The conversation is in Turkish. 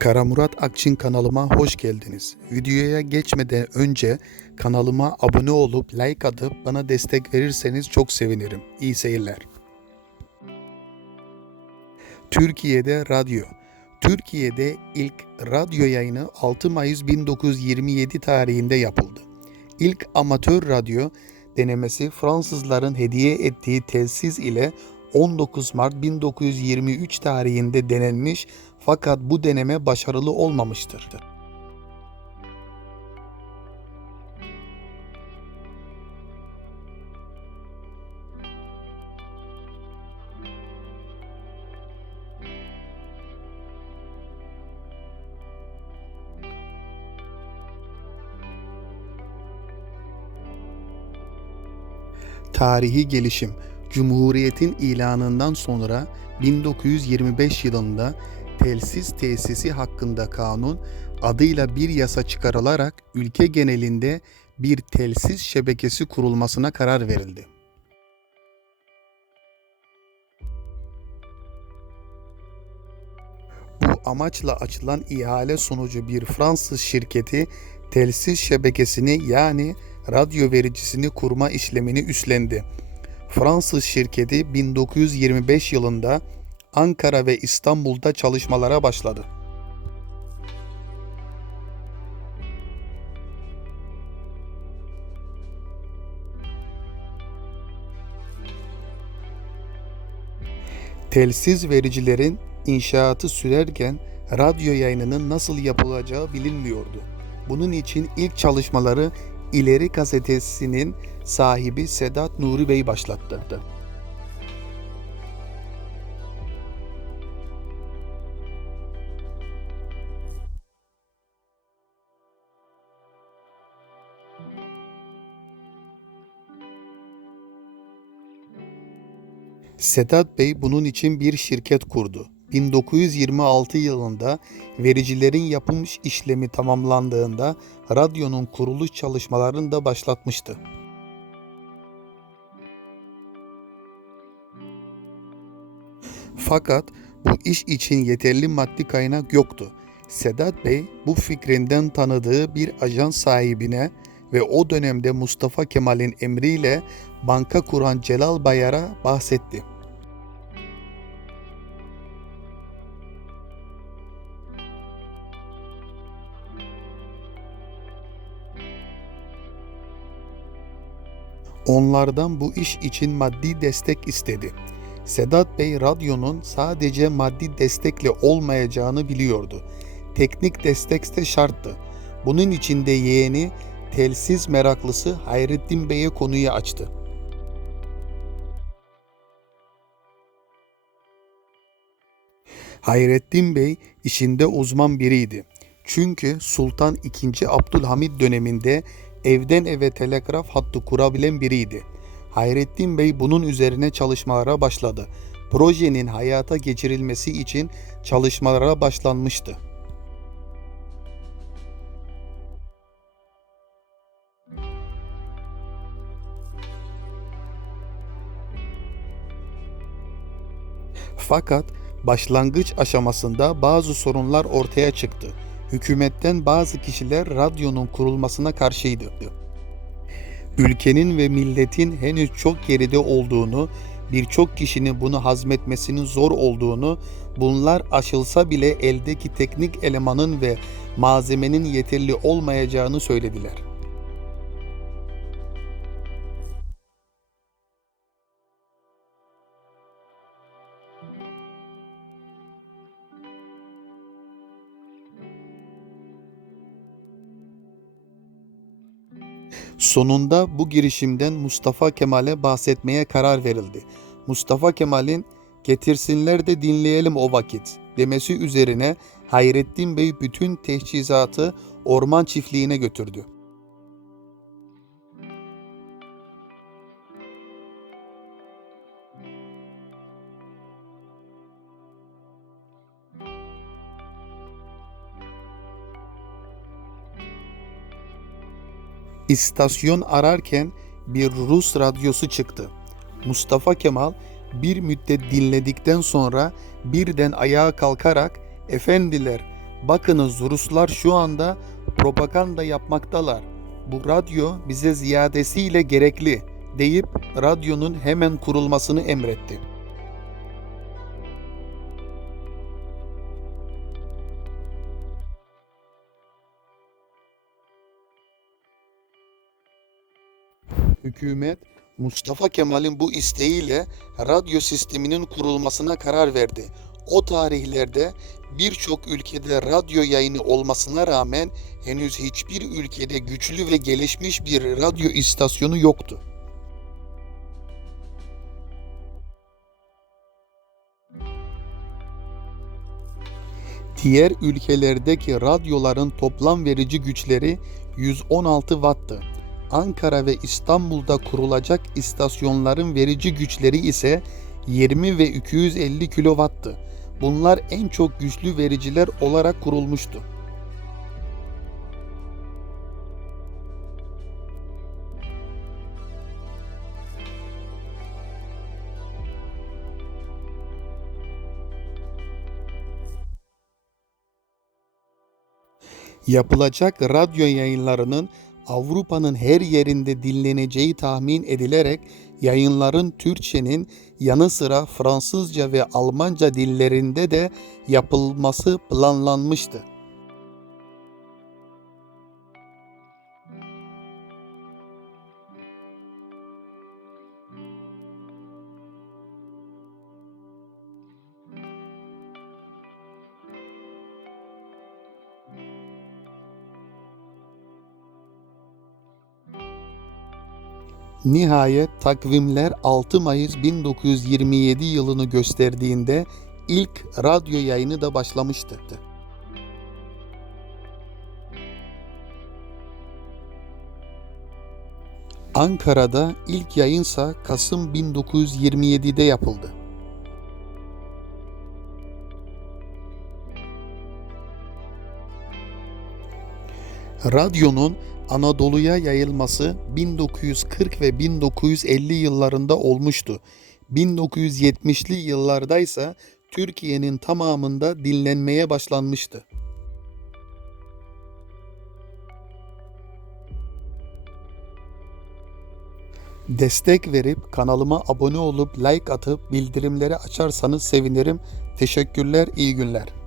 Kara Murat Akçin kanalıma hoş geldiniz. Videoya geçmeden önce kanalıma abone olup like atıp bana destek verirseniz çok sevinirim. İyi seyirler. Türkiye'de radyo. Türkiye'de ilk radyo yayını 6 Mayıs 1927 tarihinde yapıldı. İlk amatör radyo denemesi Fransızların hediye ettiği telsiz ile 19 Mart 1923 tarihinde denenmiş fakat bu deneme başarılı olmamıştır. Tarihi gelişim Cumhuriyetin ilanından sonra 1925 yılında telsiz tesisi hakkında kanun adıyla bir yasa çıkarılarak ülke genelinde bir telsiz şebekesi kurulmasına karar verildi. Bu amaçla açılan ihale sonucu bir Fransız şirketi telsiz şebekesini yani radyo vericisini kurma işlemini üstlendi. Fransız şirketi 1925 yılında Ankara ve İstanbul'da çalışmalara başladı. Telsiz vericilerin inşaatı sürerken radyo yayınının nasıl yapılacağı bilinmiyordu. Bunun için ilk çalışmaları İleri gazetesinin sahibi Sedat Nuri Bey başlattı. Sedat Bey bunun için bir şirket kurdu. 1926 yılında vericilerin yapılmış işlemi tamamlandığında radyonun kuruluş çalışmalarını da başlatmıştı. Fakat bu iş için yeterli maddi kaynak yoktu. Sedat Bey bu fikrinden tanıdığı bir ajans sahibine ve o dönemde Mustafa Kemal'in emriyle banka kuran Celal Bayar'a bahsetti. Onlardan bu iş için maddi destek istedi. Sedat Bey radyonun sadece maddi destekle olmayacağını biliyordu. Teknik destek de şarttı. Bunun için de yeğeni telsiz meraklısı Hayrettin Bey'e konuyu açtı. Hayrettin Bey işinde uzman biriydi. Çünkü Sultan II. Abdülhamit döneminde evden eve telegraf hattı kurabilen biriydi. Hayrettin Bey bunun üzerine çalışmalara başladı. Projenin hayata geçirilmesi için çalışmalara başlanmıştı. Fakat başlangıç aşamasında bazı sorunlar ortaya çıktı. Hükümetten bazı kişiler radyonun kurulmasına karşıydı. Ülkenin ve milletin henüz çok geride olduğunu, birçok kişinin bunu hazmetmesinin zor olduğunu, bunlar aşılsa bile eldeki teknik elemanın ve malzemenin yeterli olmayacağını söylediler. Sonunda bu girişimden Mustafa Kemal'e bahsetmeye karar verildi. Mustafa Kemal'in getirsinler de dinleyelim o vakit demesi üzerine Hayrettin Bey bütün teçhizatı orman çiftliğine götürdü. İstasyon ararken bir Rus radyosu çıktı. Mustafa Kemal bir müddet dinledikten sonra birden ayağa kalkarak "Efendiler, Bakınız Ruslar şu anda propaganda yapmaktalar. Bu radyo bize ziyadesiyle gerekli deyip radyonun hemen kurulmasını emretti. Hükümet Mustafa Kemal'in bu isteğiyle radyo sisteminin kurulmasına karar verdi. O tarihlerde birçok ülkede radyo yayını olmasına rağmen henüz hiçbir ülkede güçlü ve gelişmiş bir radyo istasyonu yoktu. Diğer ülkelerdeki radyoların toplam verici güçleri 116 watt'tı. Ankara ve İstanbul'da kurulacak istasyonların verici güçleri ise 20 ve 250 kilowatt'tı. Bunlar en çok güçlü vericiler olarak kurulmuştu. Yapılacak radyo yayınlarının Avrupa'nın her yerinde dinleneceği tahmin edilerek yayınların Türkçenin yanı sıra Fransızca ve Almanca dillerinde de yapılması planlanmıştı. Nihayet takvimler 6 Mayıs 1927 yılını gösterdiğinde ilk radyo yayını da başlamıştı. Ankara'da ilk yayınsa Kasım 1927'de yapıldı. Radyonun Anadolu'ya yayılması 1940 ve 1950 yıllarında olmuştu. 1970'li yıllarda ise Türkiye'nin tamamında dinlenmeye başlanmıştı. Destek verip kanalıma abone olup like atıp bildirimleri açarsanız sevinirim. Teşekkürler, iyi günler.